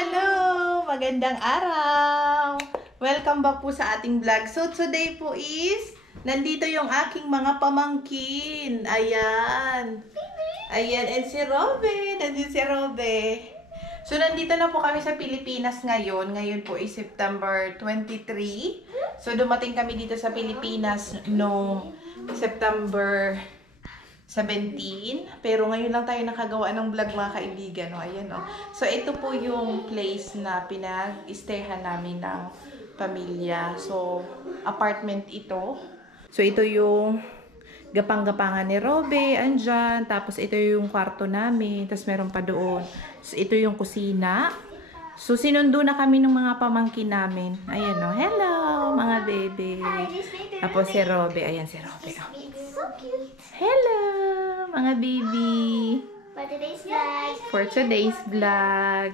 Hello! Magandang araw! Welcome back po sa ating vlog. So today po is, nandito yung aking mga pamangkin. Ayan. Ayan, and si Robe. Nandito si Robe. So nandito na po kami sa Pilipinas ngayon. Ngayon po is September 23. So dumating kami dito sa Pilipinas noong September 17. Pero ngayon lang tayo nakagawa ng vlog, mga kaibigan. O, ayan, o. So, ito po yung place na pinag-stayhan namin ng pamilya. So, apartment ito. So, ito yung gapang-gapangan ni Robe, andyan. Tapos, ito yung kwarto namin. Tapos, meron pa doon. So, ito yung kusina. So, sinundo na kami ng mga pamangkin namin. Ayan, o. Hello, mga baby. Tapos, si Robe. Ayan, si Robe, o. Hello, mga baby. For today's vlog.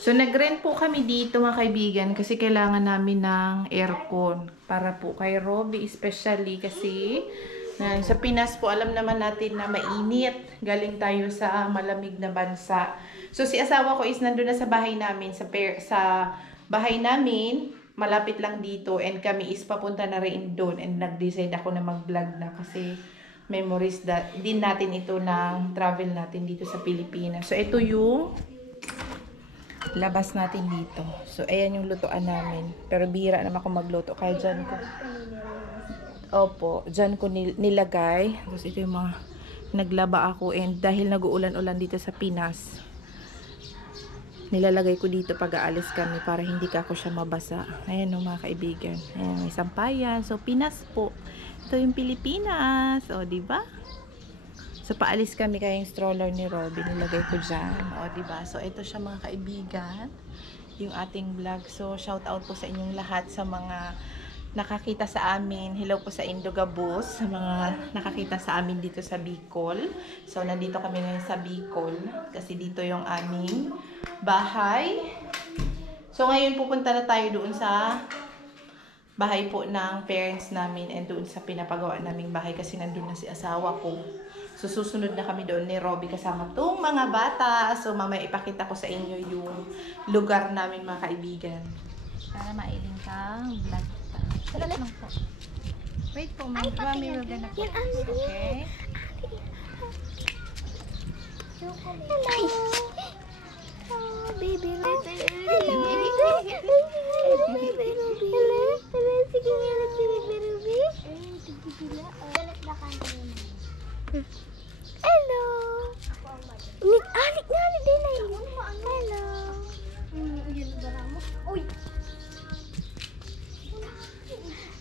So, nag-rent po kami dito, mga kaibigan, kasi kailangan namin ng aircon. Para po kay Robbie, especially kasi sa Pinas po, alam naman natin na mainit. Galing tayo sa malamig na bansa. So, si asawa ko is nandun na sa bahay namin, sa bahay namin. Malapit lang dito, and kami is papunta na rin doon, and nag-decide ako na mag-vlog na kasi memories din natin ito ng travel natin dito sa Pilipinas. So, ito yung labas natin dito. So, ayan yung lutuan namin. Pero bihira naman ako magluto. Kaya dyan ko, dyan ko nilagay. Tapos ito yung mga naglaba ako. And dahil nag-uulan-ulan dito sa Pinas, nilalagay ko dito pag aalis kami para hindi ako siya mabasa. Ayan o, mga kaibigan. Ayan, may sampayan. So, Pinas po. Ito yung Pilipinas. O, diba? So, paalis kami kaya yung stroller ni Robin. Nilagay ko dyan. O, diba? So, ito siya, mga kaibigan. Yung ating vlog. So, shout out po sa inyong lahat sa mga nakakita sa amin. Hello po sa Indogabus. Sa mga nakakita sa amin dito sa Bicol. So, nandito kami ngayon sa Bicol. Kasi dito yung aming bahay. So, ngayon pupunta na tayo doon sa bahay po ng parents namin and doon sa pinapagawa naming bahay kasi nandun na si asawa ko. So, susunod na kami doon ni Robbie kasama tong mga bata. So, mamaya ipakita ko sa inyo yung lugar namin, mga kaibigan. Para mailing kang vlog pa. Salat lang po. Wait po, mami will gonna put this, okay? Hello. Oh, baby Ruby. Hello. Baby Ruby. Hello. Sige nga lang si Baby Ruby. Hello. Alik na, alik din na yun. Hello. Uy.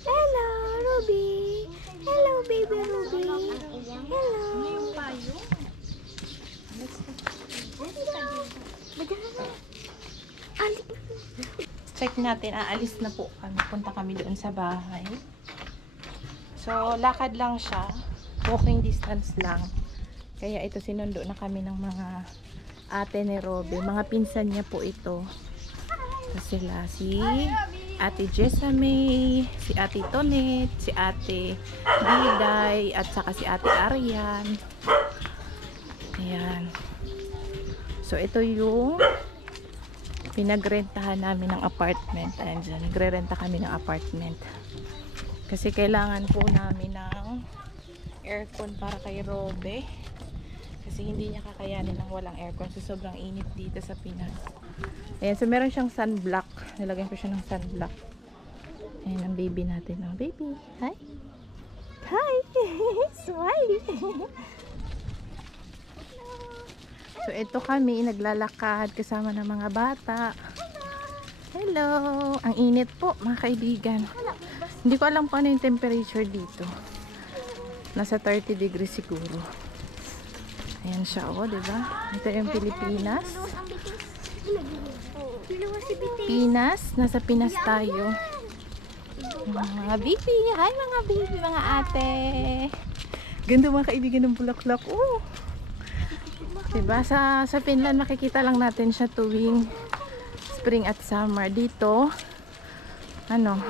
Hello, Ruby. Hello, Baby Ruby. Hello. Check natin, aalis na po kami. Punta kami doon sa bahay. So, lakad lang siya. Walking distance lang. Kaya ito, sinundo na kami ng mga ate ni Robe. Mga pinsan niya po ito. So, sila si Ate Jessamy, si Ate Tonet, si Ate Diday, at saka si Ate Arian. Ayan. So, ito yung pinagrentahan namin ng apartment. Ayan dyan, nagre-renta kami ng apartment. Kasi kailangan po namin ng aircon para kay Robe. Kasi hindi niya kakayanin ng walang aircon. So, sobrang init dito sa Pinas. Ayan, so meron siyang sunblock. Nilagyan ko siya ng sunblock. Ayan ang baby natin. Oh, baby, hi! Hi! Smile! So, ito kami, naglalakad kasama ng mga bata. Hello! Ang init po, mga kaibigan. Hindi ko alam kung ano yung temperature dito. Nasa 30 degrees siguro. Ayan siya, o, diba? Ito yung Pilipinas. Pinas. Nasa Pinas tayo. Mga baby. Hi, mga baby, mga ate. Ganda, mga kaibigan ng bulaklak. Oh! Diba? Sa Finland, makikita lang natin siya tuwing spring at summer. Dito,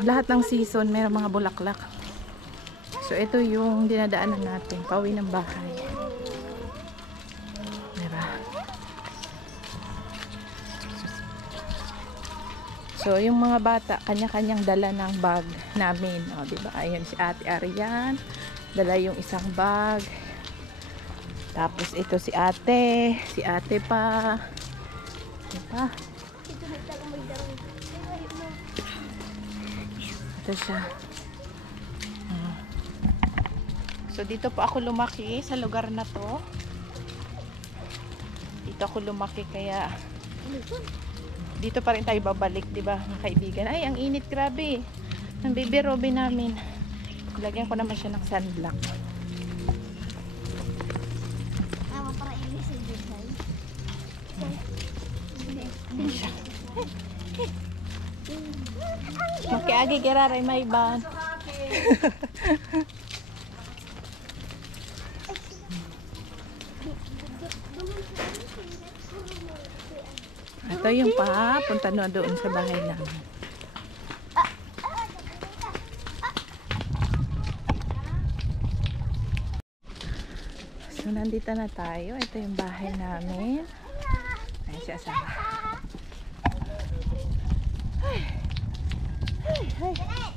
lahat ng season, mayroong mga bulaklak. So, ito yung dinadaanan natin. Pauwi ng bahay. Diba? So, yung mga bata, kanya-kanyang dala ng bag namin. O, diba? Ayan si Ate Arian. Dala yung isang bag. Tapos, ito si ate. Si ate pa. Diba? Ito siya. So, dito po ako lumaki sa lugar na to. Dito ako lumaki kaya dito pa rin tayo babalik, di ba, mga kaibigan. Ay, ang init, grabe. Ang baby Robin namin. Lagyan ko naman siya ng sunblock. Para ilis sa dyan. Ayan siya. Makiagi kiraray may ban. Ito yung punta na doon sa bahay namin. So, nandito na tayo. Ito yung bahay namin. Ayan si asawa. Ay. Ay, ay.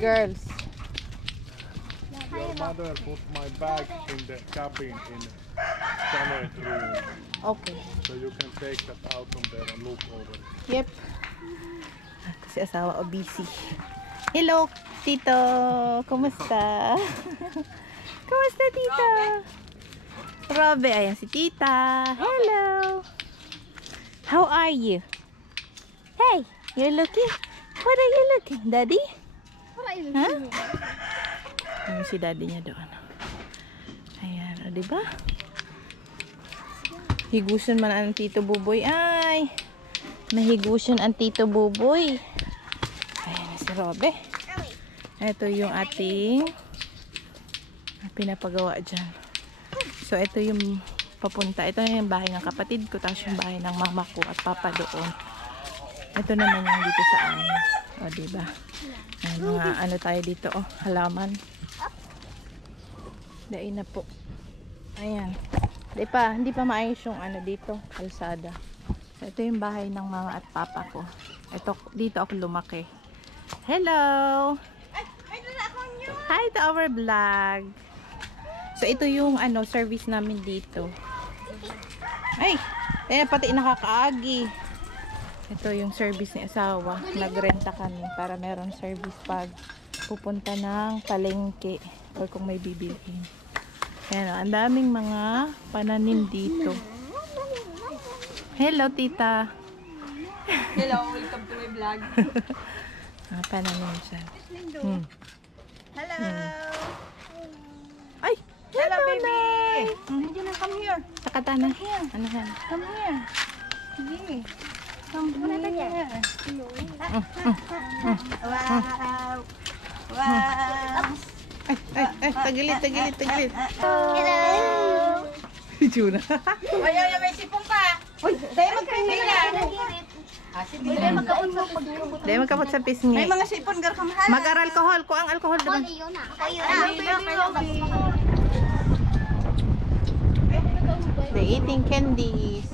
Girls. Your mother put my bag in the cabin in scanner room, Okay. so you can take that out from there and look over it. Yep. Si asawa o busy. Hello, Tito. Kumusta? Kumusta, Tito? Robe. Ayan si Tita. Hello. How are you? Hey, you're looking? What are you looking, Daddy? Huh? Ayan si Daddy niya doon. Ayan, o diba? Higusan man ang Tito Buboy. Ay, nahigusan ang Tito Buboy. Ayan na si Robe. Ito yung ating pinapagawa dyan. So, ito yung papunta. Ito yung bahay ng kapatid ko. Tapos yung bahay ng mama ko at papa doon. Ito naman yung dito sa amin. O, diba? Ayan, mga ano tayo dito. O, halaman. Dain na po. Ayan. Hindi pa maayos yung ano dito, kalsada. So, ito yung bahay ng mama at papa ko. Ito, dito ako lumaki. Hello! Hi to our vlog! So, ito yung ano, service namin dito. Ay! Ayan, pati nakakaagi. Ito yung service ni asawa. Nagrenta kami para meron service pag pupunta ng palengke or kung may bibilhin. Ayan, ang daming mga pananim dito. Hello, tita. Hello, welcome to my vlog. Pananim siya. Hello. Ay! Hello, baby. Nandiyan na, come here. Sa katana. Ano yan? Come here. Sige. Come here. Wow. Wow. Ay, tagilid. Hello! Juna. Ay, may sipong pa. Uy, tayo magpinila. Sige, magkaunod. Dahil magkapot sa pisngi. May mga sipon gar kamahal. Mag-alcohol. Kung ang alcohol naman. They're eating candies.